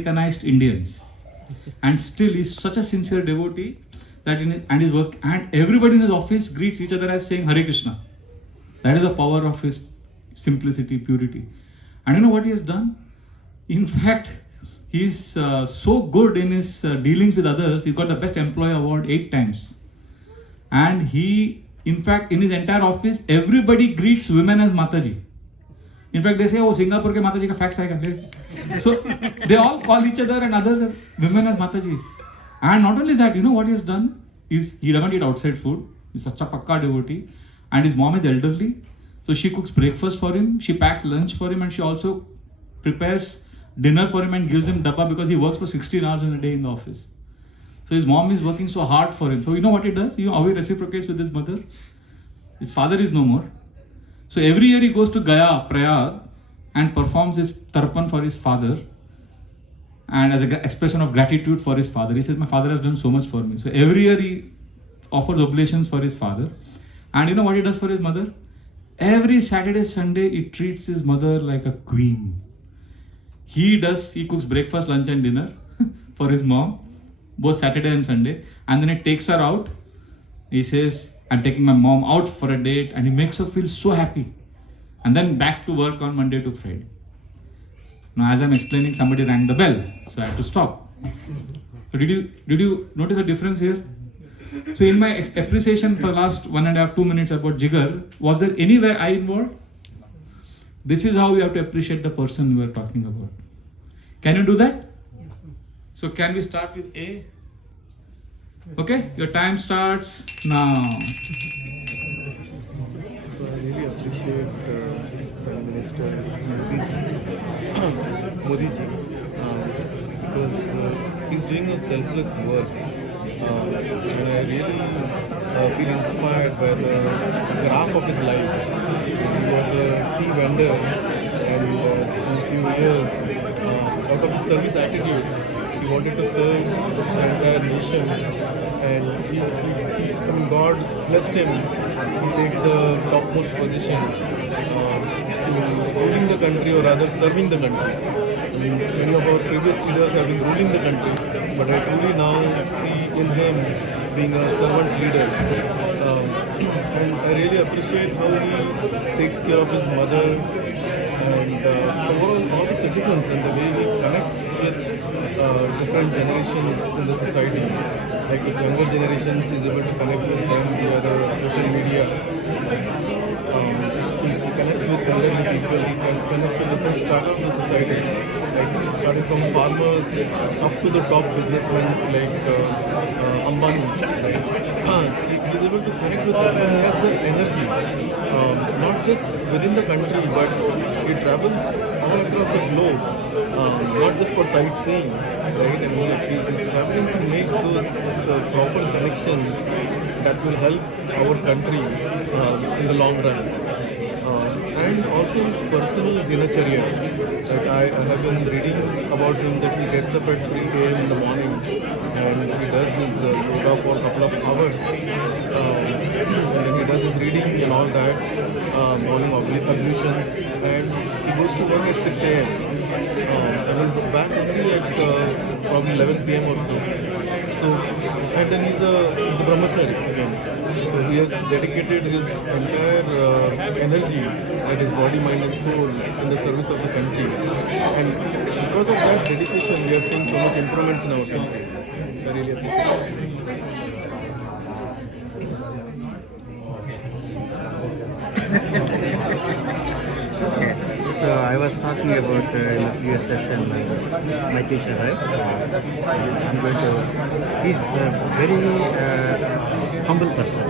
Americanized Indians, and still he's such a sincere devotee that and his work and everybody in his office greets each other as saying Hare Krishna. That is the power of his simplicity, purity. And you know what he has done? In fact, he's so good in his dealings with others. He got the best employee award 8 times. And he, in fact, in his entire office, everybody greets women as Mataji. In fact, they say, oh, Singapore ke Mataji ka fax aega. So they all call each other and others as women as Mataji. And not only that, you know what he has done? Is he doesn't eat outside food. He's such a pakka devotee. And his mom is elderly. So she cooks breakfast for him. She packs lunch for him. And she also prepares dinner for him and gives him dabba because he works for 16 hours in a day in the office. So his mom is working so hard for him. So you know what he does? You know how he reciprocates with his mother? His father is no more. So every year he goes to Gaya, Prayag, and performs his tarpan for his father. And as an expression of gratitude for his father, he says, my father has done so much for me. So every year he offers oblations for his father. And you know what he does for his mother? Every Saturday, Sunday, he treats his mother like a queen. He cooks breakfast, lunch and dinner for his mom, both Saturday and Sunday. And then he takes her out. He says, I'm taking my mom out for a date, and he makes her feel so happy. And then back to work on Monday to Friday. Now, as I'm explaining, somebody rang the bell, so I had to stop. So did you notice a difference here? So in my appreciation for the last 1.5-2 minutes about Jigar, was there anywhere I involved? This is how we have to appreciate the person we are talking about. Can you do that? So can we start with A? Okay, your time starts now. So I really appreciate Prime Minister Modi ji because he's doing a selfless work. And I really feel inspired by the graph of his life. He was a tea vendor, and in a few years, out of his service attitude, he wanted to serve the entire nation. And God blessed him to take the topmost position in ruling the country, or rather serving the country. Many of our previous leaders have been ruling the country, but I truly now see in him being a servant leader. And I really appreciate how he takes care of his mother and all the citizens, and the way he connects with different generations in the society. Like the younger generations, he's able to connect with them via the social media. He connects with elderly people, he connects with different strata of the society, like starting from farmers up to the top businessmen like Ambani's. He's able to connect with them, and he has the energy, not just within the country, but he travels all across the globe, not just for sightseeing, right? And he is traveling to make those proper connections that will help our country in the long run. And also his personal dinacharya. Like I have been reading about him that he gets up at 3 a.m. in the morning and he does his yoga for a couple of hours. And he does his reading and all that, morning ablutions, and he goes to work at 6 a.m. And he's back only at probably 11 p.m. or so. And then he's a brahmachari again. So he has dedicated his entire energy, like his body, mind and soul, in the service of the country. And because of that dedication, we have seen so much improvements in our country. I really appreciate Okay. So I was talking about in the previous session, my teacher, right? I'm going to. He's a very humble person.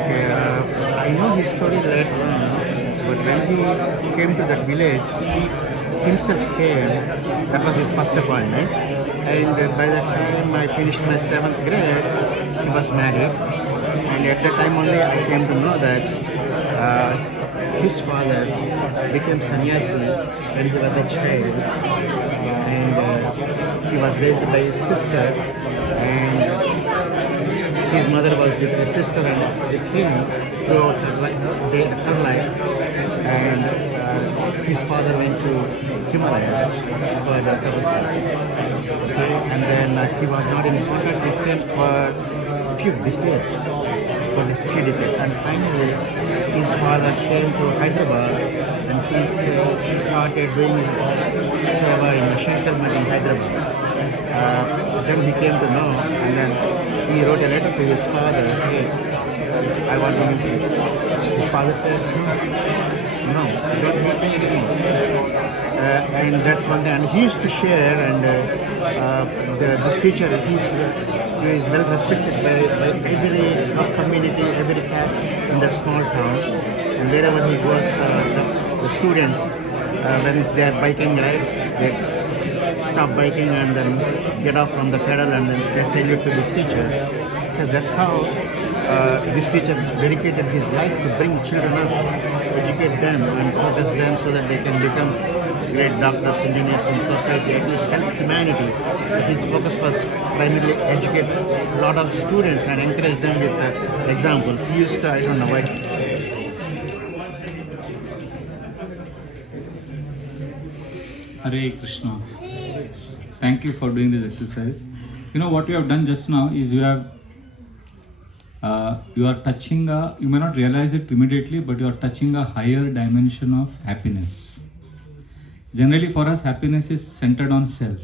Okay, I know his story later on, but when he came to that village, he himself came. That was his first appointment, and by the time I finished my 7th grade, he was married, and at that time only I came to know that. His father became sannyasi when he was a child, and he was raised by his sister, and his mother was with his sister and with him throughout her life. And his father went to Himalayas for the tapasya. Okay, and then he was not in contact with him for a few decades, and finally his father came to Hyderabad and he started doing seva in Shankarman in Hyderabad. Then he came to know, and then he wrote a letter to his father, hey, I want to meet you. His father said, no, you don't meet anything. And that's one thing. And he used to share, and this teacher, he is well respected by every community, every caste in that small town. And wherever he goes, the students, when they are biking, right, they stop biking and then get off from the pedal and then say salute to this teacher. So that's how this teacher dedicated his life to bring children up, educate them and focus them so that they can become great doctors, engineers in society, at least help humanity. So his focus was primarily educate a lot of students and encourage them with examples. He used to, I don't know why. Hare Krishna. Thank you for doing this exercise. You know what you have done just now is you are touching you may not realize it immediately, but you are touching a higher dimension of happiness. Generally for us, happiness is centered on self.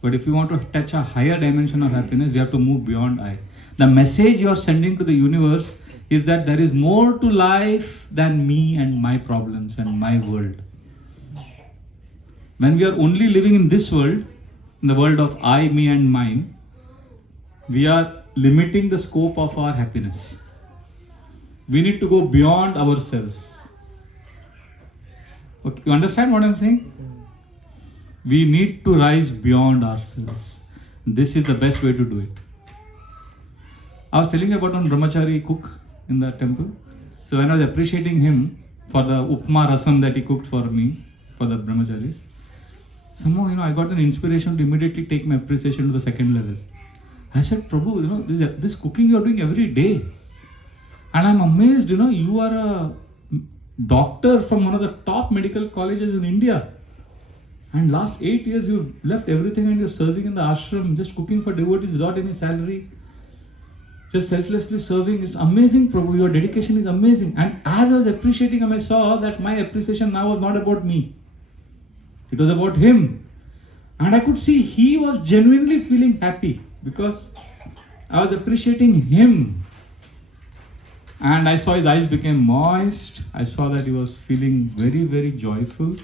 But if you want to touch a higher dimension of happiness, you have to move beyond I. The message you are sending to the universe is that there is more to life than me and my problems and my world. When we are only living in this world, in the world of I, me and mine, we are limiting the scope of our happiness. We need to go beyond ourselves. Okay, you understand what I'm saying? We need to rise beyond ourselves. This is the best way to do it. I was telling you about one brahmachari cook in the temple. So when I was appreciating him for the upma rasam that he cooked for me, for the brahmacharis, somehow, I got an inspiration to immediately take my appreciation to the second level. I said, Prabhu, this cooking you are doing every day. And I'm amazed, you are a doctor from one of the top medical colleges in India. And last 8 years you left everything and you're serving in the ashram, just cooking for devotees without any salary. Just selflessly serving. It's amazing, Prabhu. Your dedication is amazing. And as I was appreciating him, I saw that my appreciation now was not about me. It was about him. And I could see he was genuinely feeling happy because I was appreciating him. And I saw his eyes became moist. I saw that he was feeling very, very joyful.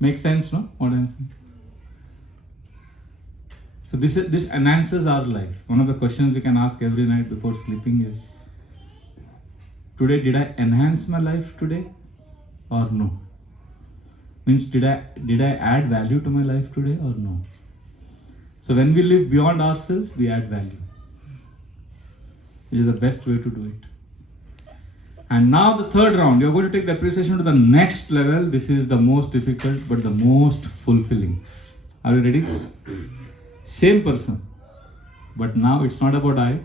Makes sense, no? What I'm saying. So this enhances our life. One of the questions we can ask every night before sleeping is, today did I enhance my life today or no? Means did I add value to my life today or no? So when we live beyond ourselves, we add value. It is the best way to do it. And now the third round, you're going to take the appreciation to the next level. This is the most difficult but the most fulfilling. Are you ready? Same person. But now it's not about I.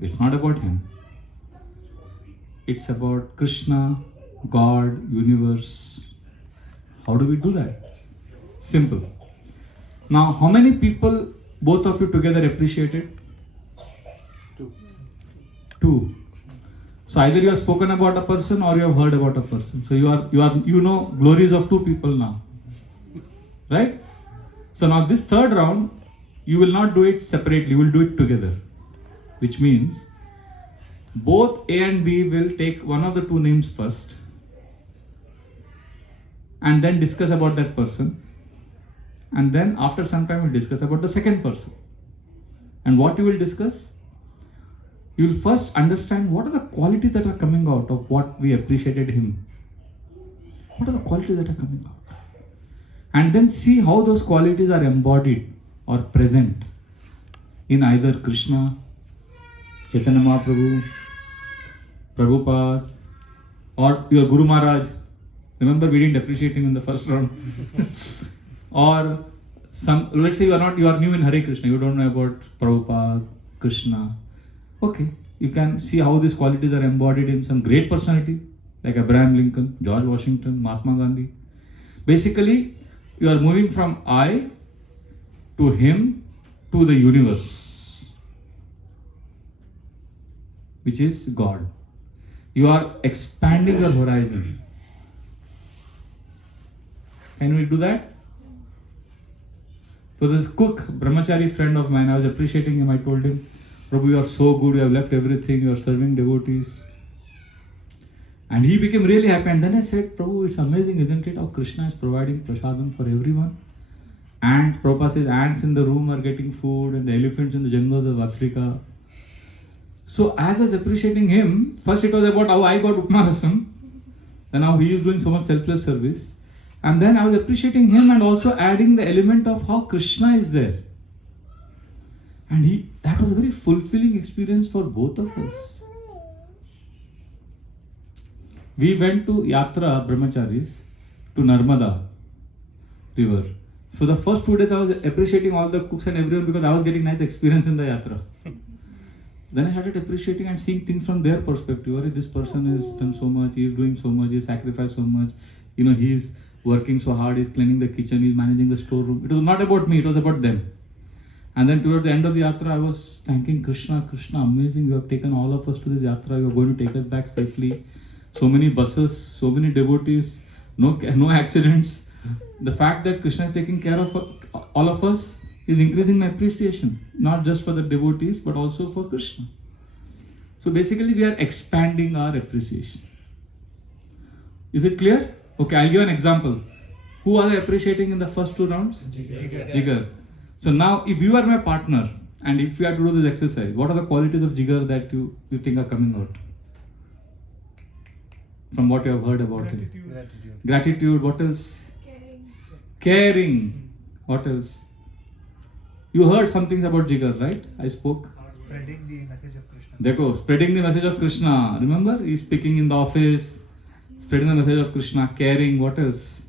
It's not about him. It's about Krishna, God, universe. How do we do that? Simple. Now, how many people, both of you together, appreciated? Two. So either you have spoken about a person or you have heard about a person. So you know glories of two people now. Right? So now this third round, you will not do it separately, you will do it together. Which means both A and B will take one of the two names first and then discuss about that person. And then after some time we'll discuss about the second person. And what you will discuss? You will first understand what are the qualities that are coming out of what we appreciated him. What are the qualities that are coming out? And then see how those qualities are embodied or present in either Krishna, Chaitanya Mahaprabhu, Prabhupada, or your Guru Maharaj, Remember, we didn't appreciate him in the first round. Or let's say you are new in Hare Krishna, you don't know about Prabhupada, Krishna. Okay, you can see how these qualities are embodied in some great personality like Abraham Lincoln, George Washington, Mahatma Gandhi. Basically, you are moving from I to him to the universe, which is God. You are expanding your horizon. Can we do that? So this cook, brahmachari friend of mine, I was appreciating him. I told him, Prabhu, you are so good, you have left everything, you are serving devotees. And he became really happy. And then I said, Prabhu, it's amazing, isn't it, how Krishna is providing prasadam for everyone. And Prabhupada says, ants in the room are getting food and the elephants in the jungles of Africa. So as I was appreciating him, first it was about how I got Upma Rasam, then how he is doing so much selfless service. And then I was appreciating him and also adding the element of how Krishna is there. And that was a very fulfilling experience for both of us. We went to Yatra Brahmacharis to Narmada river. For the first 2 days I was appreciating all the cooks and everyone because I was getting nice experience in the Yatra. Then I started appreciating and seeing things from their perspective. Or this person has done so much, he is doing so much, he has sacrificed so much. He is working so hard, he's cleaning the kitchen, he's managing the storeroom. It was not about me, it was about them. And then towards the end of the Yatra, I was thanking Krishna, amazing, you have taken all of us to this Yatra, you are going to take us back safely. So many buses, so many devotees, no accidents. The fact that Krishna is taking care of all of us is increasing my appreciation, not just for the devotees, but also for Krishna. So basically, we are expanding our appreciation. Is it clear? Okay, I'll give an example. Who was I appreciating in the first 2 rounds? Jigar. So now, if you are my partner, and if you have to do this exercise, what are the qualities of Jigar that you think are coming out? From what you have heard about him. Gratitude. What else? Caring. What else? You heard some things about Jigar, right? I spoke. Spreading the message of Krishna. Dekho, spreading the message of Krishna. Remember, he's speaking in the office, spreading the message of Krishna. Caring. What else?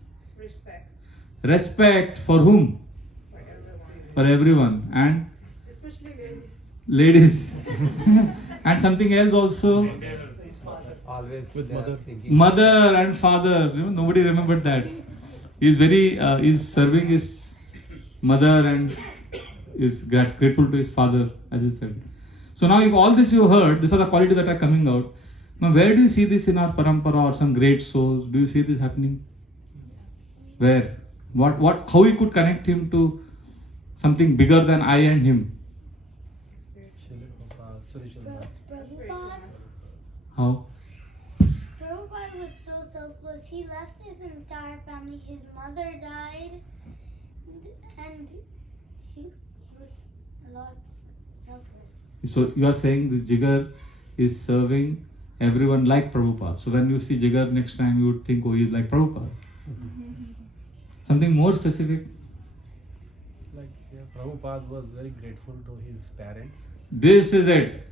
Respect. For whom? For everyone. And? Especially ladies. And something else also. Always with mother. Mother and father. Nobody remembered that. He's serving his mother and is grateful to his father, as you said. So now if all this you heard, these are the qualities that are coming out. Now where do you see this in our parampara or some great souls? Do you see this happening? Where? How we could connect him to something bigger than I and him? Prabhupada, How? Prabhupada was so selfless. He left his entire family. His mother died, and he was a lot selfless. So you are saying this Jigar is serving everyone like Prabhupada. So when you see Jigar next time, you would think, oh, he is like Prabhupada. Something more specific. Prabhupada was very grateful to his parents. This is it.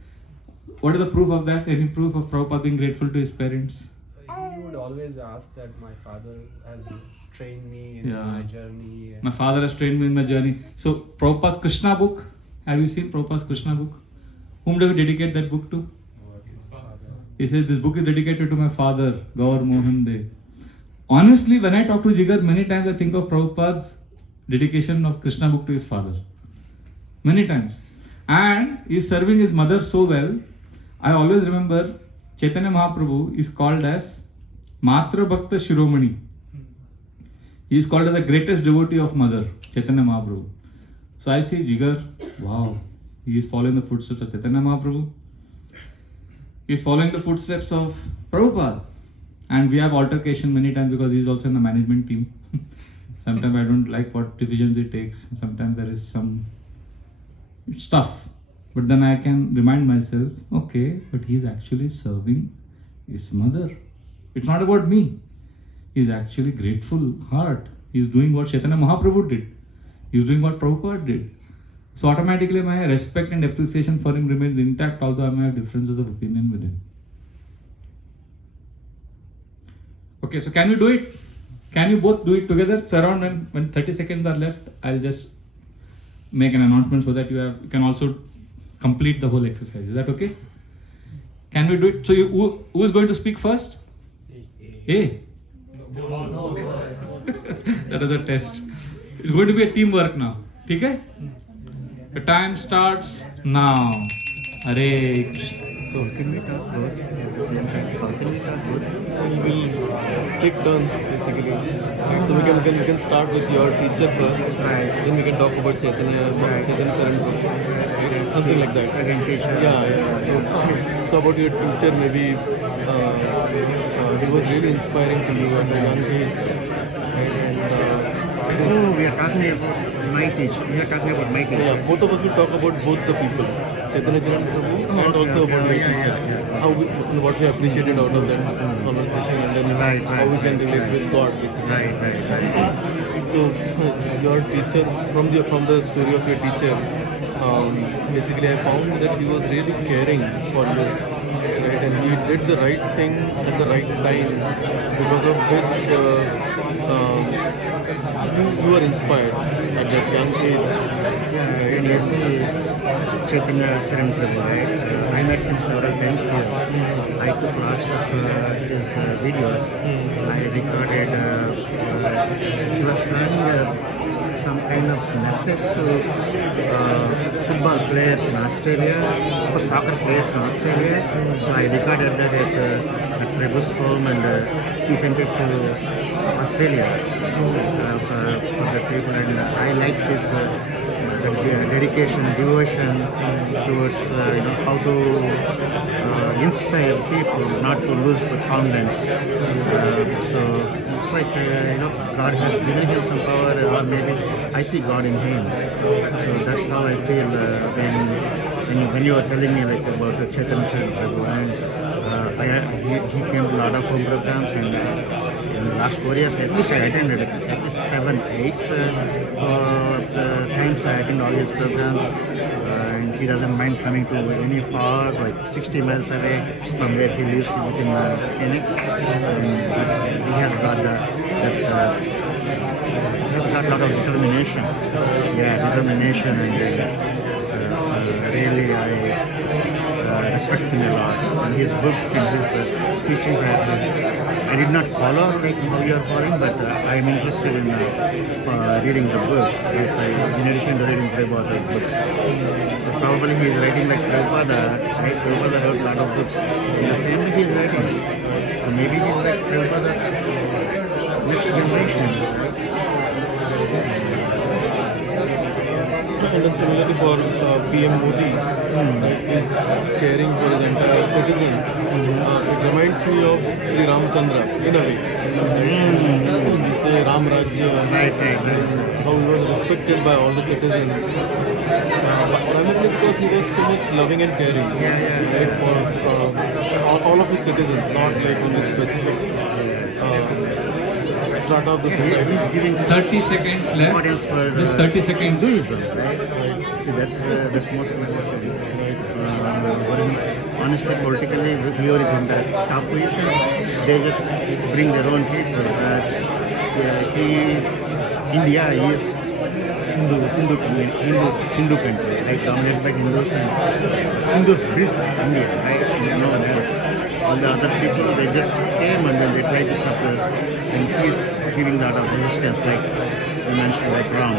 What is the proof of that? Any proof of Prabhupada being grateful to his parents? He would always ask that my father has trained me in Yeah. my journey. My father has trained me in my journey. So Prabhupada's Krishna book, have you seen Prabhupada's Krishna book? Whom do we dedicate that book to? His father. He says, this book is dedicated to my father, Gaur Mohan De. Honestly, when I talk to Jigar, many times I think of Prabhupada's dedication of Krishna book to his father. Many times. And he is serving his mother so well. I always remember Chaitanya Mahaprabhu is called as Matra Bhakta Shiromani. He is called as the greatest devotee of mother, Chaitanya Mahaprabhu. So I see Jigar, wow, he is following the footsteps of Chaitanya Mahaprabhu. He is following the footsteps of Prabhupada. And we have altercation many times because he is also in the management team. Sometimes I don't like what divisions he takes. Sometimes there is some stuff. But then I can remind myself, okay, but he is actually serving his mother. It's not about me. He is actually grateful heart. He is doing what Chaitanya Mahaprabhu did. He is doing what Prabhupada did. So automatically my respect and appreciation for him remains intact, although I may have differences of opinion with him. Okay, so can you do it? Can you both do it together? So around when 30 seconds are left, I'll just make an announcement so that you can also complete the whole exercise. Is that okay? Can we do it? So who is going to speak first? A. That is a test. It's going to be a teamwork now. Okay? The time starts now. Hare Krishna. So can we talk both at the same time? How can we talk both? So we'll take turns basically. Right? So we can start with your teacher first. Right. Then we can talk about Chaitanya, Right. Chaitanya Charan Prabhu. Right? Something like that. Again, teacher. Yeah. So about your teacher, maybe he was really inspiring to you at a young age. Right? And Oh, we are talking about my teacher. We are talking about my teacher. yeah, both of us will talk about both the people, Chaitanya Charan Prabhu and also about your teacher. How what we appreciated out of that conversation, and then Right, how we can relate right. with God basically. Right. So your teacher, from the story of your teacher, basically I found that he was really caring for you, right? And he did the right thing at the right time, because of which you were inspired at that young age. Yeah, and you see Chaitanya Charan Prabhu, right? I met him several times here. I took lots of his videos. I recorded, he was planning some kind of message to football players in Australia, for soccer players in Australia. So I recorded that at Prabhu's home, and he sent it to Australia for the people. And I like his dedication, devotion towards how to inspire people not to lose the confidence. So it's like God has given him some power, or maybe I see God in him. So that's how I feel when you were telling me like about the Chaitanya Prabhu, and he came to a lot of home programs, and in the last 4 years at least I attended at least 7, 8 times I attend all his programs, and he doesn't mind coming to any far, like 60 miles away from where he lives within Phoenix. And he has got a lot of determination. Yeah, determination, and really I respect him a lot. And his books and his teaching, I did not follow like how you are following, but I am interested in reading the books. In addition to reading Prabhupada books, so probably he is writing like Prabhupada. Right? Prabhupada wrote a lot of books. In the same way he is writing. So maybe he is like Prabhupada's next generation. And then similarly for PM Modi, is caring for his entire citizens. It reminds me of Sri Ramchandra in a way. We say Ram Rajya, Right. how he was respected by all the citizens. Primarily because he was so much loving and caring, right, for all of his citizens, not like only specific strata of the society. He's giving 30 seconds left. importance for Just 30 seconds. Hinduism, right? See, that's most mandatory. Honestly, politically, whoever is in the top position, they just bring their own people. India is Hindu country, right? Dominated by Hindus, and Hindus built India, right? No one else. All the other people, they just came and then they tried to suppress, and he's giving a lot of resistance, like you mentioned, like Ram.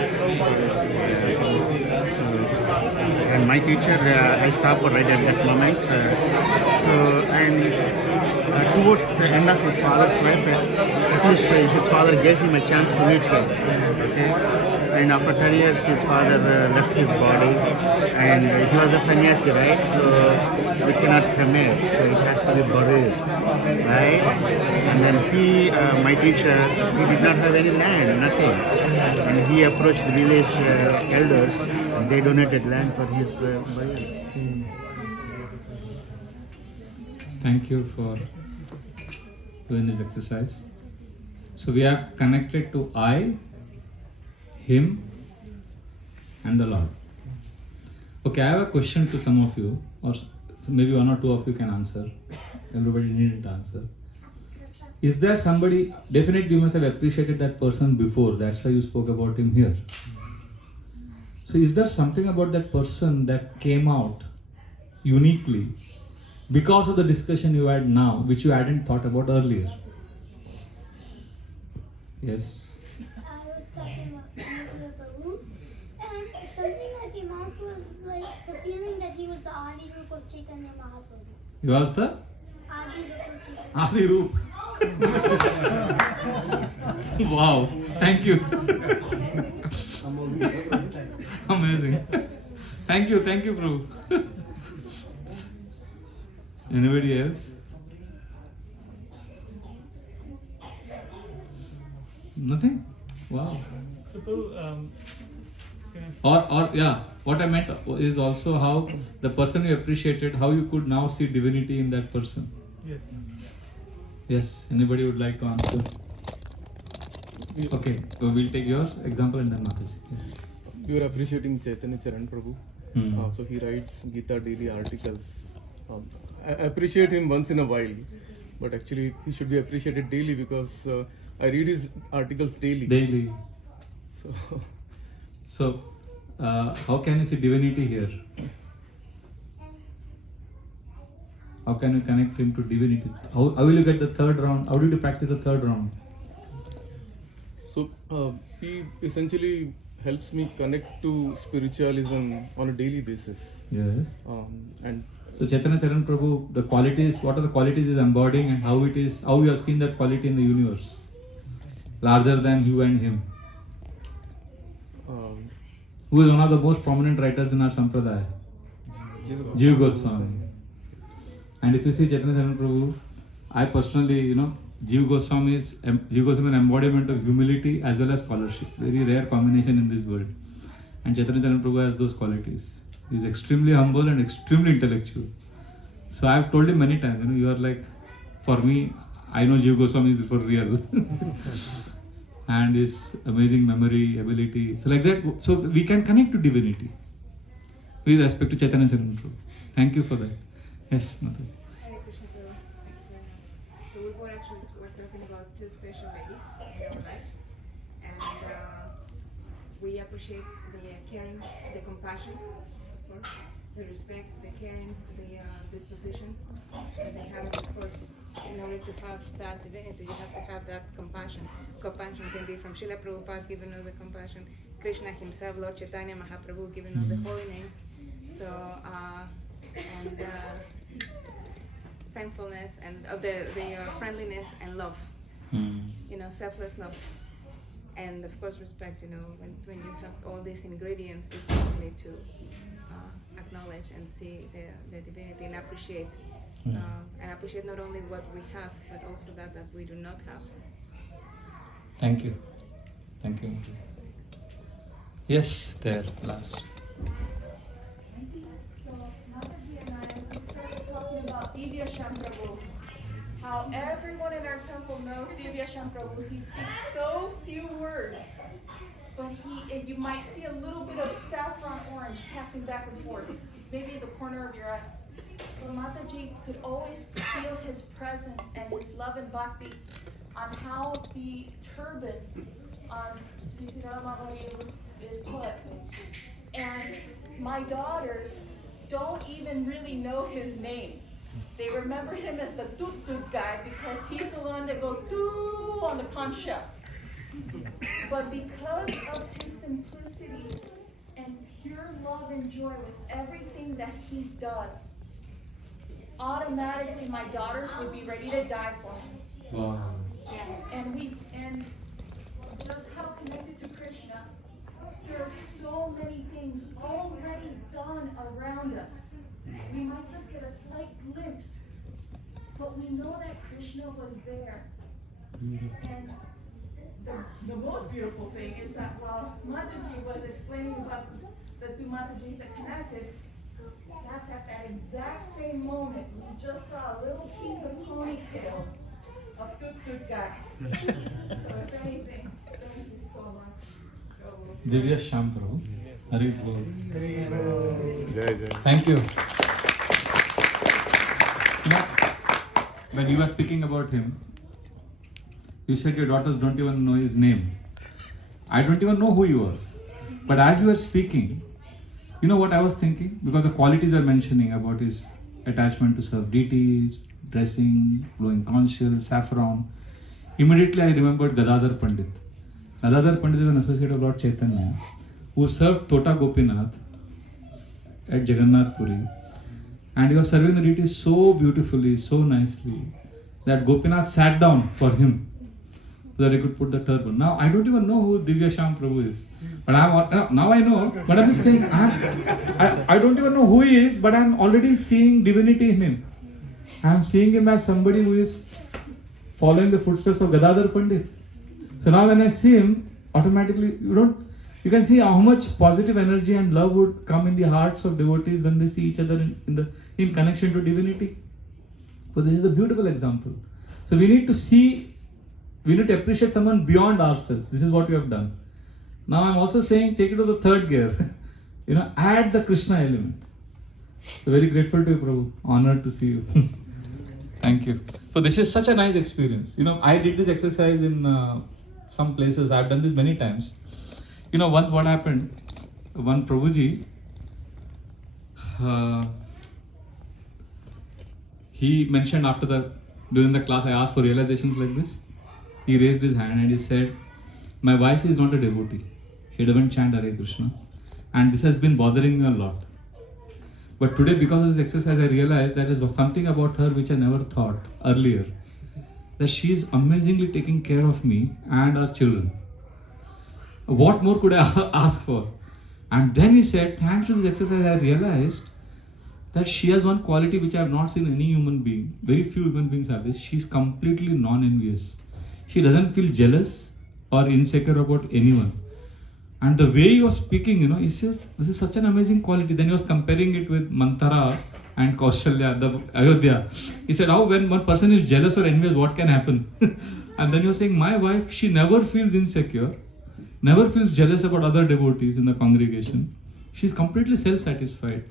And my teacher, I stopped right at that moment. Towards the end of his father's life, at least his father gave him a chance to meet him. Okay, and after 10 years, his father left his body, and he was a sannyasi, right? So we cannot cremate, so it has to be buried, right? And then my teacher, he did not have any land, nothing, and he approached village elders. They donated land for his burial. Thank you for doing this exercise. So we have connected to I, him, and the Lord. Okay, I have a question to some of you, or maybe one or two of you can answer. Everybody needn't answer. is there somebody, definitely you must have appreciated that person before, that's why you spoke about him here. So is there something about that person that came out uniquely because of the discussion you had now, which you hadn't thought about earlier? Yes. I was talking about Srila Prabhu, and something that came out was like the feeling that he was the Adi Roop of Chaitanya Mahaprabhu. He was the Adi Roop of Chaitanya. Adi Roop. Wow, thank you. Amazing. Thank you, Prabhu. Anybody else? Nothing? Wow. So, Prabhu, can I Or yeah, what I meant is also how the person you appreciated, how you could now see divinity in that person. Yes. Yes, anybody would like to answer? Okay, so we'll take yours example and then Mataji. Yes. You are appreciating Chaitanya Charan Prabhu. Hmm. So he writes Gita daily articles. I appreciate him once in a while, but actually he should be appreciated daily because I read his articles daily. Daily. So So, how can you see divinity here? How can you connect him to divinity? How will you get the third round? How did you practice the third round? So he essentially helps me connect to spiritualism on a daily basis. Yes. And So Chaitanya Charan Prabhu, the qualities, what are the qualities is embodying and how you have seen that quality in the universe? Larger than you and him. Who is one of the most prominent writers in our Sampradaya? Jiva Goswami. And if you see Chaitanya Charan Prabhu, I personally, Jiva Goswami is an embodiment of humility as well as scholarship. Very rare combination in this world. And Chaitanya Charan Prabhu has those qualities. He is extremely humble and extremely intellectual. So I have told him many times, you are like, for me, I know Jiva Goswami is for real. And his amazing memory, ability. So like that, so we can connect to divinity with respect to Chaitanya Charan Prabhu. Thank you for that. Yes, Mataji. Hare Krishna, Prabhu. Thank you very much. So we're talking about two special ladies in our lives, and we appreciate the caring, the compassion, of course, the respect, the caring, the disposition that they have. Of course, in order to have that divinity, you have to have that compassion. Compassion can be from Srila Prabhupada giving us the compassion, Krishna himself, Lord Chaitanya Mahaprabhu giving us the holy name. So, and thankfulness and the friendliness and love, selfless love, and of course respect. When you have all these ingredients, it's easy to acknowledge and see the divinity and appreciate, not only what we have, but also that we do not have. Thank you. Thank you. Yes, there, last. So, Mataji and I started talking about Divya Shamprabhu. How everyone in our temple knows Divya Shamprabhu. He speaks so few words, but you might see a little bit of saffron orange passing back and forth, maybe the corner of your eye. But Mataji could always feel his presence and his love and bhakti on how the turban on Sri Siddharamabhari is put. And my daughters don't even really know his name. They remember him as the tut-tut guy because he's the one that goes doo on the conch shell. But because of his simplicity and pure love and joy with everything that he does, automatically my daughters would be ready to die for him. Wow. And just how connected to Krishna, there are so many things already done around us. We might just get a slight glimpse, but we know that Krishna was there. And the most beautiful thing is that while Mataji was explaining about the two Matajis that connected, that's at that exact same moment we just saw a little piece of ponytail of good guy. So if anything, thank you so much. Divya Shamprabhu. Hari Bol. Jai Jai. Thank you. When you were speaking about him, You said your daughters don't even know his name. I don't even know who he was. But as you were speaking, you know what I was thinking? Because the qualities you are mentioning about his attachment to serve deities, dressing, blowing conch shell, saffron. Immediately I remembered Gadadhar Pandit. Gadadhar Pandit is an associate of Lord Chaitanya who served Tota Gopinath at Jagannath Puri. And he was serving the deities so beautifully, so nicely, that Gopinath sat down for him so that he could put the turban. Now I don't even know who Divya Sham Prabhu is. But now I know, but I'm just saying, I don't even know who he is, but I'm already seeing divinity in him. I'm seeing him as somebody who is following the footsteps of Gadadhar Pandit. So now when I see him, automatically you can see how much positive energy and love would come in the hearts of devotees when they see each other in connection to divinity. So this is a beautiful example. So we need to appreciate someone beyond ourselves. This is what we have done. Now I'm also saying take it to the third gear. Add the Krishna element. So very grateful to you, Prabhu. Honored to see you. Thank you. So this is such a nice experience. I did this exercise in some places. I've done this many times. Once what happened, one Prabhuji, he mentioned during the class I asked for realizations like this. He raised his hand and he said, my wife is not a devotee. She doesn't chant Hare Krishna. And this has been bothering me a lot. But today, because of this exercise, I realized that there is something about her which I never thought earlier. That she is amazingly taking care of me and our children. What more could I ask for? And then he said, thanks to this exercise, I realized that she has one quality which I have not seen in any human being. Very few human beings have this. She's completely non-envious. She doesn't feel jealous or insecure about anyone. And the way he was speaking, he says, this is such an amazing quality. Then he was comparing it with Mantara and Kaushalya, the Ayodhya. He said, how when one person is jealous or envious, what can happen? And then he was saying, my wife, she never feels insecure, never feels jealous about other devotees in the congregation. She's completely self-satisfied.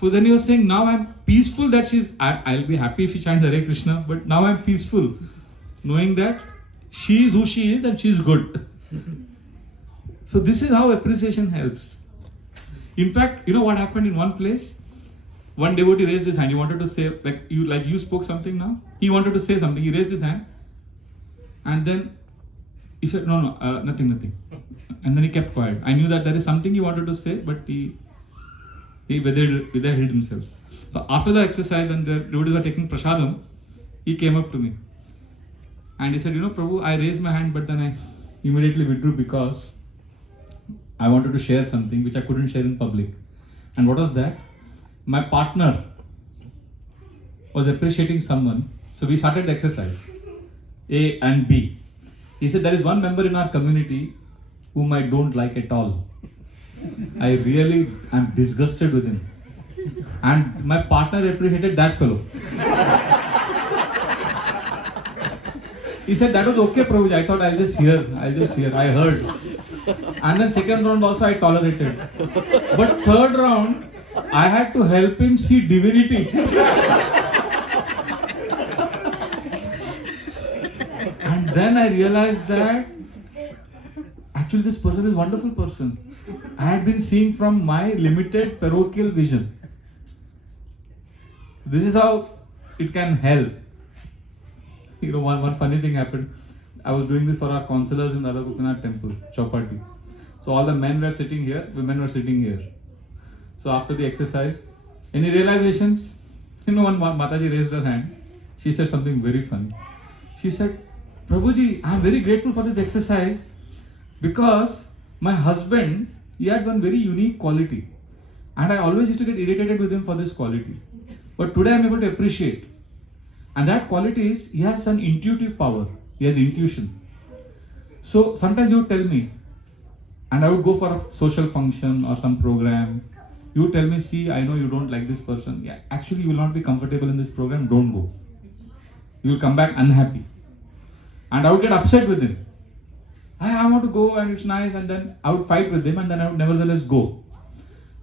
So then he was saying, now I'm peaceful that I'll be happy if she chants Hare Krishna, but now I'm peaceful, knowing that she is who she is and she's good. So this is how appreciation helps. In fact, what happened in one place? One devotee raised his hand. He wanted to say, like you spoke something now. He wanted to say something. He raised his hand, and then he said, "No, nothing." And then he kept quiet. I knew that there is something he wanted to say, but he whether hid himself. So after the exercise, when the devotees were taking prasadam, he came up to me, and he said, Prabhu, I raised my hand, but then I immediately withdrew because I wanted to share something which I couldn't share in public. And what was that? My partner was appreciating someone. So we started the exercise, A and B. He said, there is one member in our community whom I don't like at all. I really am disgusted with him. And my partner appreciated that fellow. He said, that was okay, Prabhuji. I thought I'll just hear. I heard. And then second round also I tolerated. But third round, I had to help him see divinity. And then I realized that actually this person is a wonderful person. I had been seeing from my limited parochial vision. This is how it can help. One funny thing happened. I was doing this for our counselors in Radha Gopinath temple, Chowpatty. So all the men were sitting here, women were sitting here. So after the exercise, any realizations? When Mataji raised her hand, she said something very funny. She said, Prabhuji, I am very grateful for this exercise because my husband, he had one very unique quality. And I always used to get irritated with him for this quality. But today I am able to appreciate. And that quality is, he has an intuitive power. He has intuition. So sometimes you would tell me, and I would go for a social function or some program. You would tell me, see, I know you don't like this person. Yeah, actually, you will not be comfortable in this program. Don't go. You will come back unhappy. And I would get upset with him. I want to go and it's nice. And then I would fight with him and then I would nevertheless go.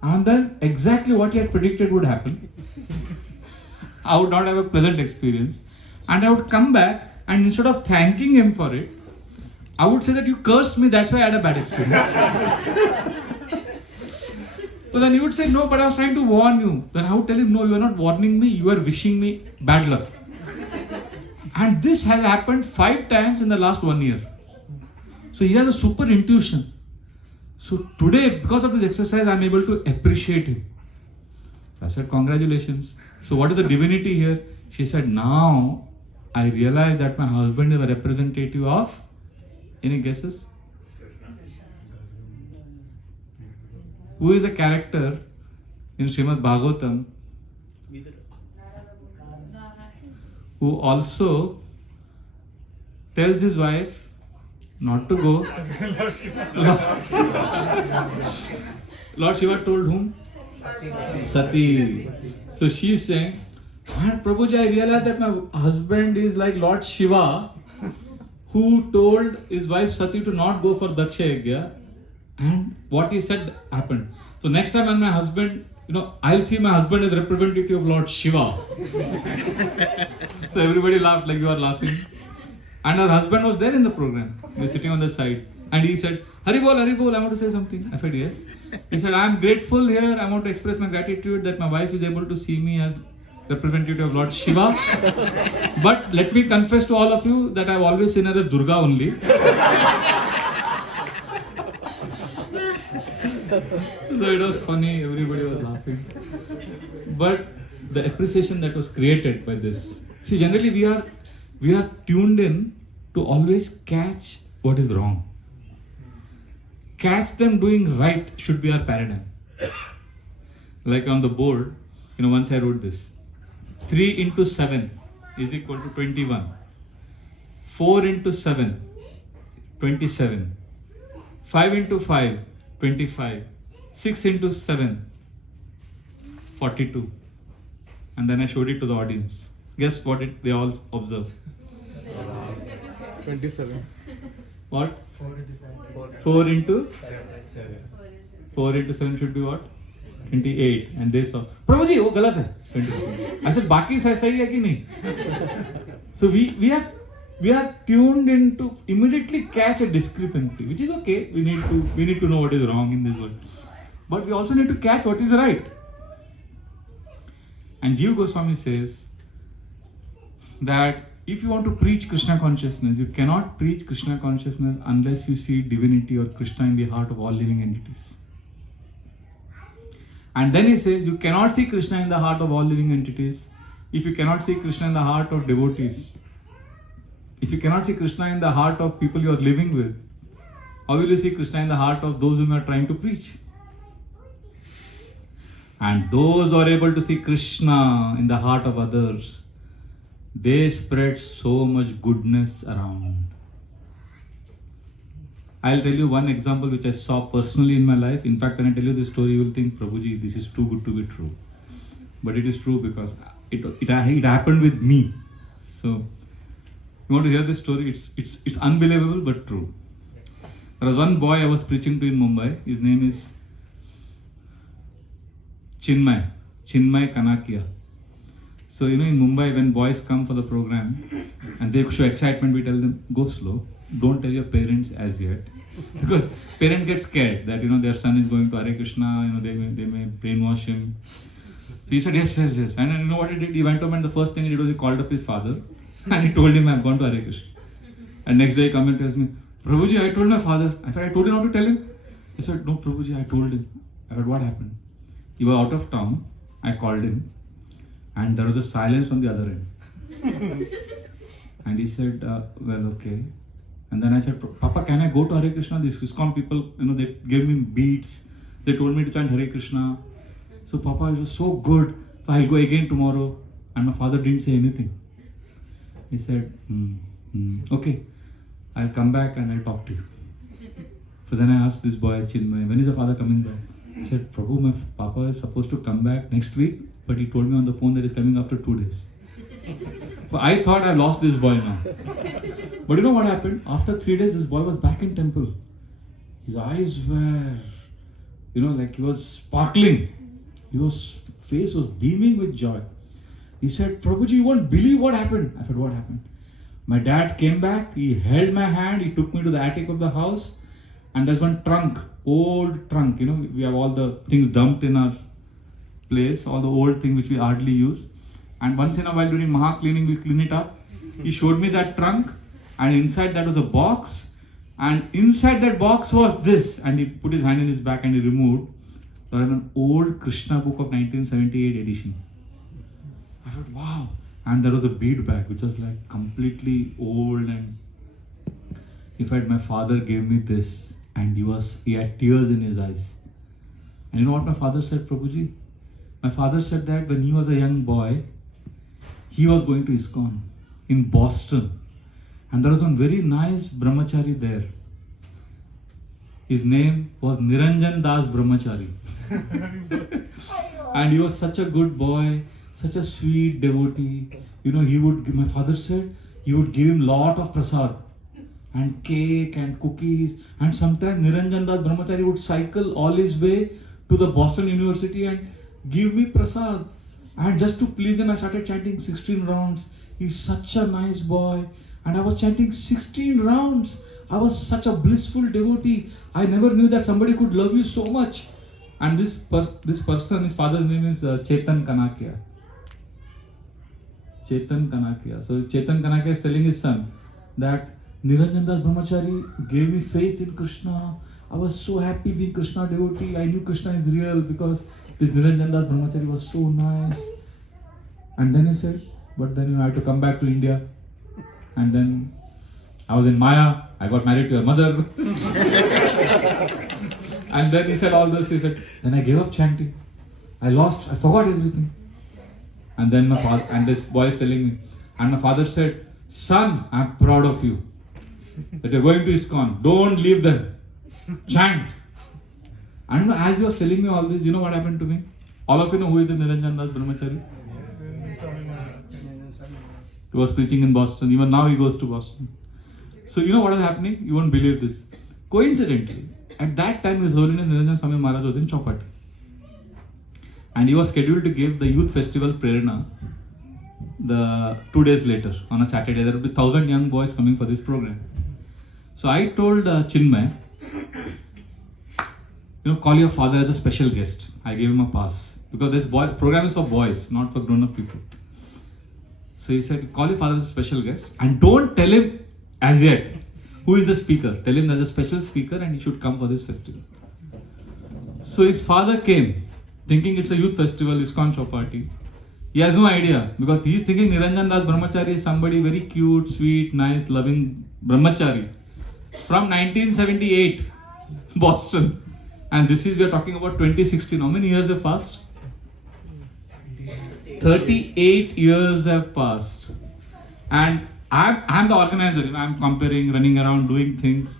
And then exactly what he had predicted would happen. I would not have a pleasant experience. And I would come back and instead of thanking him for it, I would say that you cursed me, that's why I had a bad experience. So then he would say, no, but I was trying to warn you. Then I would tell him, no, you are not warning me, you are wishing me bad luck. And this has happened 5 times in the last 1 year. So he has a super intuition. So today, because of this exercise, I am able to appreciate him. So I said, congratulations. So what is the divinity here? She said, now I realize that my husband is a representative of, any guesses? Who is a character in Srimad Bhagavatam who also tells his wife not to go? Lord Shiva told whom? Sati. So she is saying, and Prabhuji, I realized that my husband is like Lord Shiva, who told his wife Sati to not go for Daksha Yajna, and what he said happened. So next time when my husband, I'll see my husband as representative of Lord Shiva. So everybody laughed like you are laughing. And her husband was there in the program. He was sitting on the side. And he said, Haribol, Haribol, I want to say something. I said, yes. He said, I am grateful here. I want to express my gratitude that my wife is able to see me as representative of Lord Shiva. But let me confess to all of you that I have always seen her as Durga only. So it was funny, everybody was laughing. But the appreciation that was created by this. See, generally we are tuned in to always catch what is wrong. Catch them doing right should be our paradigm. Like on the board, once I wrote this. 3 into 7 is equal to 21. 4 into 7, 27. 5 into 5, 25. 6 into 7, 42. And then I showed it to the audience. Guess what they all observe? 27. What? 4 into 7. 4 into 7. 4 into 7 should be what? 28. And they saw, Prabhuji, वो गलत है. 24. I said, बाकी सही है कि नहीं? So we are tuned in to immediately catch a discrepancy, which is okay. We need to know what is wrong in this world. But we also need to catch what is right. And Jiva Goswami says that if you want to preach Krishna consciousness, you cannot preach Krishna consciousness unless you see divinity or Krishna in the heart of all living entities. And then he says, you cannot see Krishna in the heart of all living entities if you cannot see Krishna in the heart of devotees. If you cannot see Krishna in the heart of people you are living with, how will you see Krishna in the heart of those whom you are trying to preach? And those who are able to see Krishna in the heart of others, they spread so much goodness around. I'll tell you one example which I saw personally in my life. In fact, when I tell you this story, you will think, Prabhuji, this is too good to be true. But it is true because it happened with me. So, you want to hear this story? It's unbelievable but true. There was one boy I was preaching to in Mumbai. His name is Chinmay Kanakia. So, in Mumbai, when boys come for the program and they show excitement, we tell them, go slow. Don't tell your parents as yet. Because parents get scared that, their son is going to Hare Krishna, they may brainwash him. So he said, yes. And you know what he did? He went home and the first thing he did was he called up his father and he told him, I've gone to Hare Krishna. And next day he comes and tells me, Prabhuji, I told my father. I said, I told you not to tell him. He said, no, Prabhuji, I told him. I said, what happened? He was out of town. I called him. And there was a silence from the other end. And he said, well, okay. And then I said, Papa, can I go to Hare Krishna? These ISKCON people, they gave me beats. They told me to chant Hare Krishna. So Papa, it was so good. So I'll go again tomorrow. And my father didn't say anything. He said, okay, I'll come back and I'll talk to you. So then I asked this boy, Chinmay, when is the father coming back? He said, Prabhu, my Papa is supposed to come back next week. But he told me on the phone that he's coming after 2 days. So I thought I lost this boy now. But you know what happened? After 3 days, this boy was back in temple. His eyes were, like he was sparkling. His face was beaming with joy. He said, Prabhuji, you won't believe what happened. I said, what happened? My dad came back, he held my hand, he took me to the attic of the house, and there's one trunk, old trunk, we have all the things dumped in our place, all the old things which we hardly use. And once in a while during Maha cleaning, we clean it up. He showed me that trunk, and inside that was a box, and inside that box was this, and he put his hand in his back and he removed. There was an old Krishna book of 1978 edition. I thought, wow. And there was a bead bag which was like completely old, and in fact my father gave me this, and he had tears in his eyes. And you know what my father said, Prabhuji? My father said that when he was a young boy, he was going to ISKCON in Boston, and there was one very nice brahmachari there. His name was Niranjan Das Brahmachari. And he was such a good boy, such a sweet devotee. My father said, he would give him lot of prasad and cake and cookies. And sometimes Niranjan Das Brahmachari would cycle all his way to the Boston University and give me prasad. And just to please him, I started chanting 16 rounds. He's such a nice boy. And I was chanting 16 rounds. I was such a blissful devotee. I never knew that somebody could love you so much. And this person, his father's name is Chetan Kanakia. Chetan Kanakia. So Chetan Kanakia is telling his son that Niranjan Das Brahmachari gave me faith in Krishna. I was so happy being Krishna devotee. I knew Krishna is real because this Niranjan Das Brahmachari was so nice. And then he said, but then I had to come back to India. And then I was in Maya. I got married to your mother. And then he said all this. He said, then I gave up chanting. I forgot everything. And then this boy is telling me, and my father said, son, I'm proud of you. That you're going to ISKCON. Don't leave them. Chant. And as he was telling me all this, you know what happened to me? All of you know who is the Niranjan Das Brahmachari? He was preaching in Boston. Even now he goes to Boston. So you know what is happening? You won't believe this. Coincidentally, at that time His Holiness Niranjan Swami Maharaj was in Chowpatty. And he was scheduled to give the youth festival Prerna 2 days later on a Saturday. There would be 1,000 young boys coming for this program. So I told Chinmay, call your father as a special guest. I gave him a pass because this program is for boys, not for grown-up people. So he said, call your father as a special guest and don't tell him as yet who is the speaker. Tell him there's a special speaker and he should come for this festival. So his father came thinking it's a youth festival, ISKCON Chowpatty. He has no idea because he is thinking Niranjan Das Brahmachari is somebody very cute, sweet, nice, loving Brahmachari from 1978, Boston. And we are talking about 2016. How many years have passed? 38 years have passed. And I'm the organizer. I'm comparing, running around, doing things.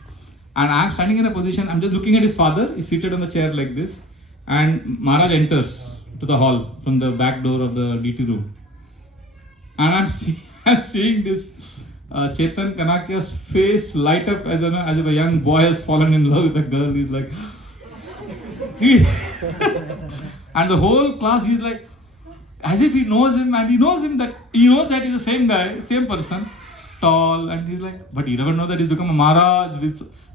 And I'm standing in a position, I'm just looking at his father. He's seated on the chair like this. And Maharaj enters to the hall from the back door of the DT room. And I'm seeing this Chetan Kanakia's face light up as if a young boy has fallen in love with a girl. He's like... and the whole class, he's like, as if he knows him, and he knows that he's the same guy, same person, tall, and he's like, but he never know that he's become a Maharaj.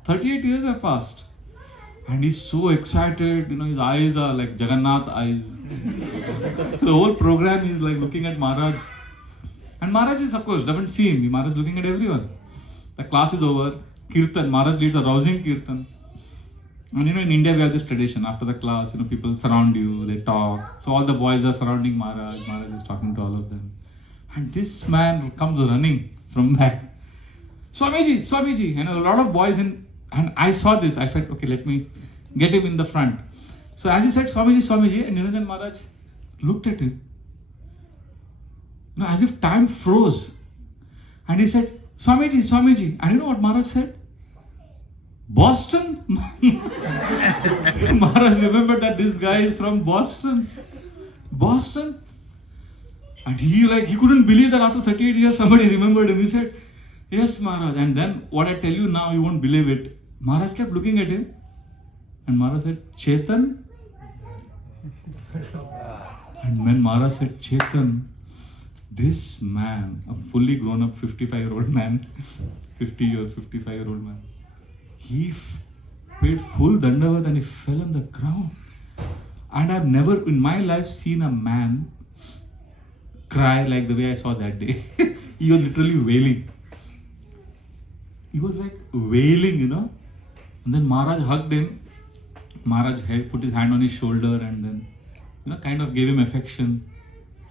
38 years have passed. And he's so excited, his eyes are like Jagannath's eyes. The whole program he's like looking at Maharaj. And Maharaj is, of course, doesn't see him. Maharaj is looking at everyone. The class is over. Kirtan, Maharaj leads a rousing Kirtan. And in India we have this tradition. After the class, people surround you, they talk. So all the boys are surrounding Maharaj. Maharaj is talking to all of them. And this man comes running from back. Swamiji. And a lot of boys and I saw this. I felt, okay, let me get him in the front. So as he said, Swamiji, and Niranjan Maharaj looked at him. As if time froze. And he said, Swamiji. And you know what Maharaj said? Boston? Maharaj remembered that this guy is from Boston. And he couldn't believe that after 38 years somebody remembered him. He said, yes, Maharaj. And then what I tell you now, you won't believe it. Maharaj kept looking at him. And Maharaj said, Chetan? And when Maharaj said Chetan, This man, a fully grown up 55-year-old man, 55-year-old man, he paid full dandavat and he fell on the ground. And I've never in my life seen a man cry like the way I saw that day. He was literally wailing. He was like wailing, you know. And then Maharaj hugged him. Maharaj put his hand on his shoulder and then, you know, kind of gave him affection.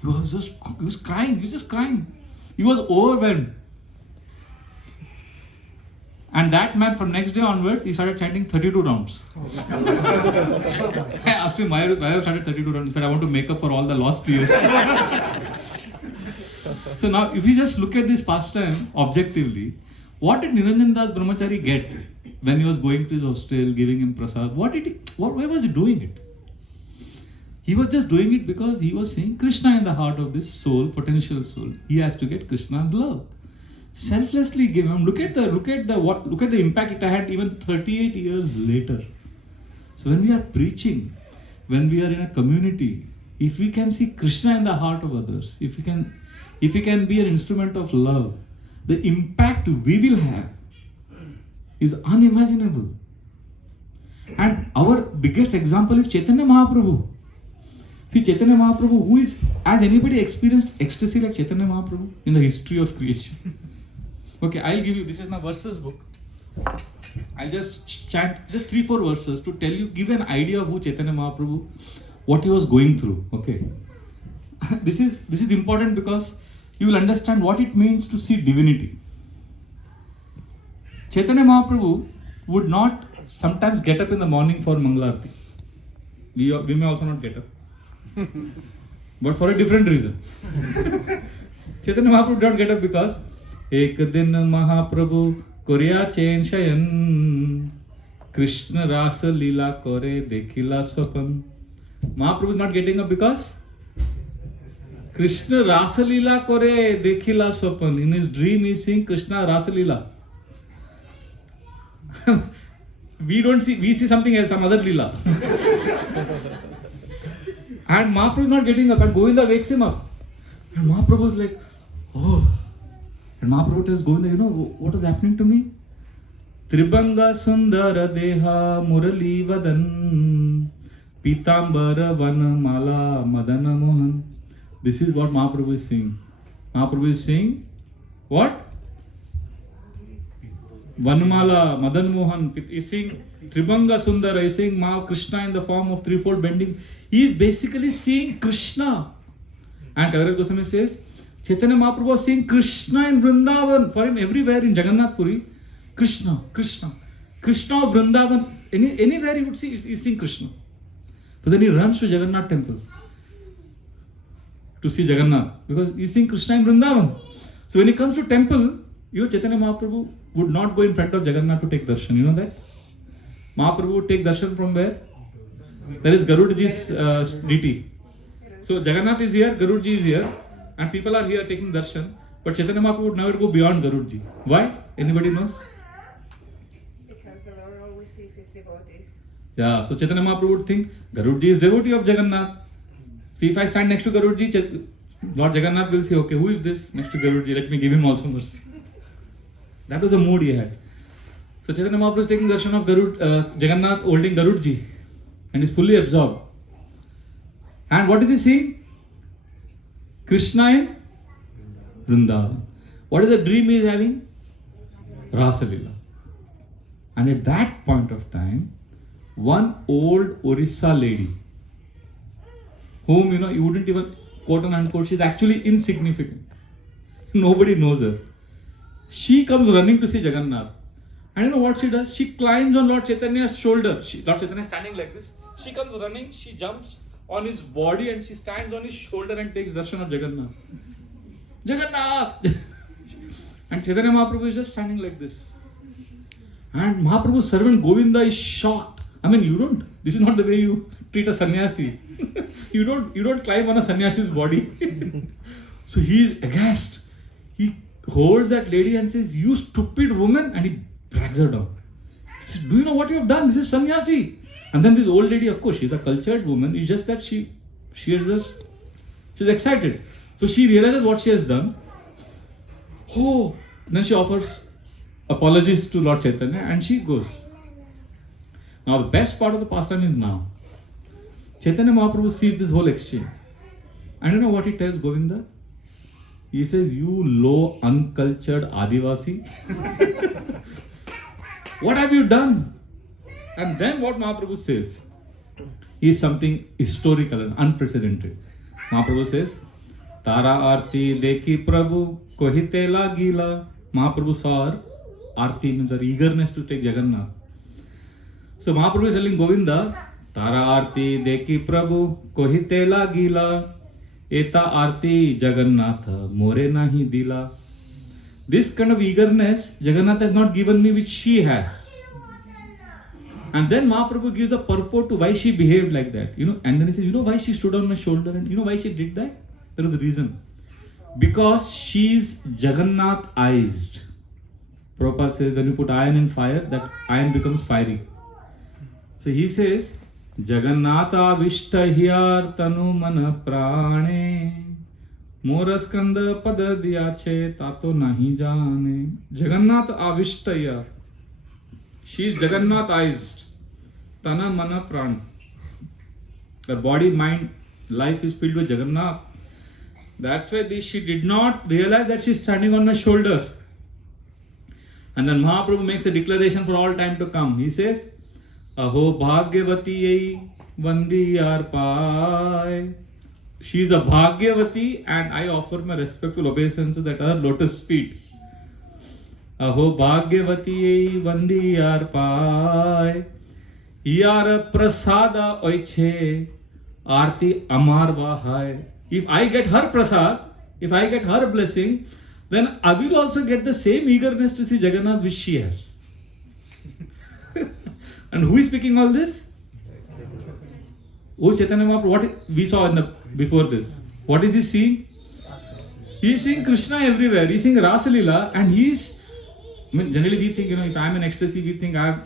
He was crying. He was just crying. He was overwhelmed. And that man, from next day onwards, he started chanting 32 rounds. I asked him, why have you started 32 rounds? He said, I want to make up for all the lost years. So now, if you just look at this pastime objectively, what did Niranjan Das Brahmachari get when he was going to his hostel, giving him prasad? Why was he doing it? He was just doing it because he was seeing Krishna in the heart of this soul, potential soul. He has to get Krishna's love. Selflessly give him. Look at the impact it had even 38 years later. So when we are preaching, when we are in a community, if we can see Krishna in the heart of others, if we can be an instrument of love, the impact we will have is unimaginable. And our biggest example is Chaitanya Mahaprabhu. See, Chaitanya Mahaprabhu, has anybody experienced ecstasy like Chaitanya Mahaprabhu in the history of creation? Okay, I'll give you, this is my verses book. I'll just chant just 3-4 verses to tell you, give an idea of who Chaitanya Mahaprabhu, what he was going through. Okay. This is important because you will understand what it means to see divinity. Chaitanya Mahaprabhu would not sometimes get up in the morning for Mangalarti. We may also not get up. But for a different reason. Chaitanya Mahaprabhu did not get up because Ek din Mahaprabhu Korea chain shayan Krishna Rasa Leela Kore Dekhila Swapan. Mahaprabhu is not getting up because Krishna Rasa Leela Kore Dekhila Swapan. In his dream he is seeing Krishna Rasa Leela. We see something else, some other Leela. And Mahaprabhu is not getting up and Govinda wakes him up. And Mahaprabhu is like, oh. And Mahaprabhu tells Govinda, you know what is happening to me? Tribanga Sundara Deha Murali Vadan Pitambara Vanamala Madana Mohan. This is what Mahaprabhu is saying. Mahaprabhu is saying, what? Vanamala Madan Mohan. He is saying Tribanga Sundara. He is saying Krishna in the form of threefold bending. He is basically seeing Krishna. And Kadara Goswami says, Chaitanya Mahaprabhu was seeing Krishna in Vrindavan. For him, everywhere in Jagannath Puri, Krishna, Krishna, Krishna of Vrindavan. Anywhere he would see, he is seeing Krishna. But then he runs to Jagannath temple to see Jagannath because he is seeing Krishna in Vrindavan. So when he comes to temple, Chaitanya Mahaprabhu would not go in front of Jagannath to take darshan. You know that? Mahaprabhu would take darshan from where? There is Garudji's deity. So Jagannath is here, Garudji is here, and people are here taking darshan. But Chaitanya Mahaprabhu would never go beyond Garudji. Why? Anybody knows? Because the Lord always sees his devotees. Yeah, so Chaitanya Mahaprabhu would think Garudji is devotee of Jagannath. See, if I stand next to Garudji, Lord Jagannath will say, okay, who is this next to Garudji? Let me give him also mercy. That was the mood he had. So Chaitanya Mahaprabhu is taking darshan of Jagannath holding Garudji and is fully absorbed. And what is he seeing? Krishna in Vrindavan. What is the dream he is having? Rasa Leela. And at that point of time, one old Orissa lady, whom you wouldn't even quote and unquote, she's actually insignificant. Nobody knows her. She comes running to see Jagannath. And you know what she does? She climbs on Lord Chaitanya's shoulder. Lord Chaitanya is standing like this. She comes running, she jumps on his body and she stands on his shoulder and takes darshan of Jagannath. Jagannath! And Chaitanya Mahaprabhu is just standing like this. And Mahaprabhu's servant Govinda is shocked. I mean, this is not the way you treat a sannyasi. you don't climb on a sannyasi's body. So he is aghast. He holds that lady and says, you stupid woman, and he drags her down. He says, do you know what you have done? This is sannyasi. And then this old lady, of course, she's a cultured woman. It's just that she's excited. So she realizes what she has done. Oh, then she offers apologies to Lord Chaitanya and she goes. Now the best part of the pastime is now. Chaitanya Mahaprabhu sees this whole exchange. And you know what he tells Govinda? He says, you low, uncultured Adivasi. What have you done? And then what Mahaprabhu says is something historical and unprecedented. Mahaprabhu says, Tara Arti Deki Prabhu Kohitela Gila. Mahaprabhu saw her. Arti means her eagerness to take Jagannath. So Mahaprabhu is telling Govinda, Tara Arti Deki Prabhu Kohitela Gila. Eta Arti Jagannath More Nahi Dila. This kind of eagerness Jagannath has not given me, which she has. And then Mahaprabhu gives a purport to why she behaved like that. And then he says, you know why she stood on my shoulder and you know why she did that? There was a reason. Because she's Jagannath-ized. Prabhupada says, when you put iron in fire, that iron becomes fiery. So he says, Jagannatha Vishtahiyar Tanu Mana Prane Moraskanda Pada Diyache Tato Nahi Jane. Jagannath Avishtaya. She is Jagannath-ized. Tana Mana Pran. Her body, mind, life is filled with Jagannath. That's why she did not realize that she is standing on my shoulder. And then Mahaprabhu makes a declaration for all time to come. He says, Aho Bhagyavati Vandiyar Pai. She is a Bhagyavati and I offer my respectful obeisances at her lotus feet. Aho Bhagyavati Vandiyar Pai. Yar Prasada Oiche Arti Amar Vahai. If I get her prasad, if I get her blessing, then I will also get the same eagerness to see Jagannath which she has. And who is speaking all this? Oh, Chaitanya Mahaprabhu, what we saw before this. What is he seeing? He is seeing Krishna everywhere. He is seeing Rasa Leela and he is, generally we think, if I am in ecstasy, we think I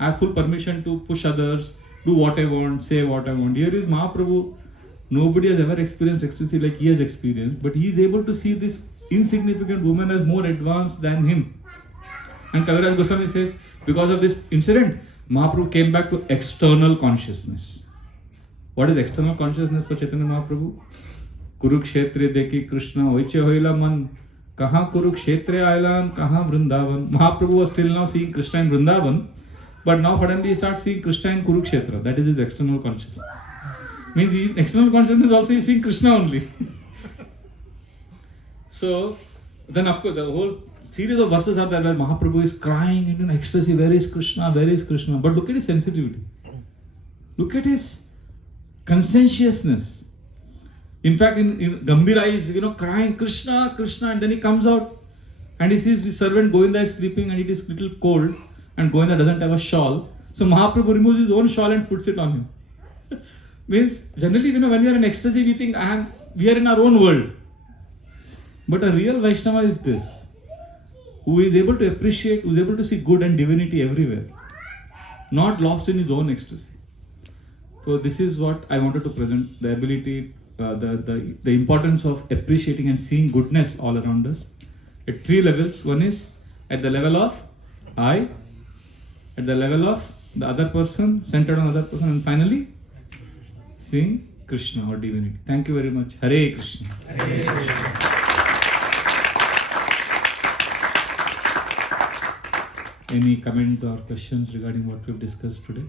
have full permission to push others, do what I want, say what I want. Here is Mahaprabhu. Nobody has ever experienced ecstasy like he has experienced, but he is able to see this insignificant woman as more advanced than him. And Kaviraj Goswami says, because of this incident, Mahaprabhu came back to external consciousness. What is external consciousness for Chaitanya Mahaprabhu? Kurukshetre deki Krishna oiche hoila man. Kaha Kurukshetre ailan, kaha Vrindavan. Mahaprabhu was still now seeing Krishna in Vrindavan, but now suddenly he starts seeing Krishna in Kurukshetra. That is his external consciousness. Means external consciousness also is seeing Krishna only. So, then of course the whole series of verses are there where Mahaprabhu is crying in ecstasy, where is Krishna, where is Krishna? But look at his sensitivity. Look at his conscientiousness. In fact, in Gambhira is, crying Krishna, Krishna, and then he comes out and he sees his servant Govinda is sleeping and it is little cold and Govinda doesn't have a shawl. So Mahaprabhu removes his own shawl and puts it on him. Means, generally, when we are in ecstasy, we think we are in our own world. But a real Vaishnava is this, who is able to appreciate, who is able to see good and divinity everywhere, not lost in his own ecstasy. So this is what I wanted to present, the ability, the importance of appreciating and seeing goodness all around us at three levels. One is at the level of I, at the level of the other person, centered on other person, and finally seeing Krishna or divinity. Thank you very much. Hare Krishna. Hare Krishna. Any comments or questions regarding what we've discussed today?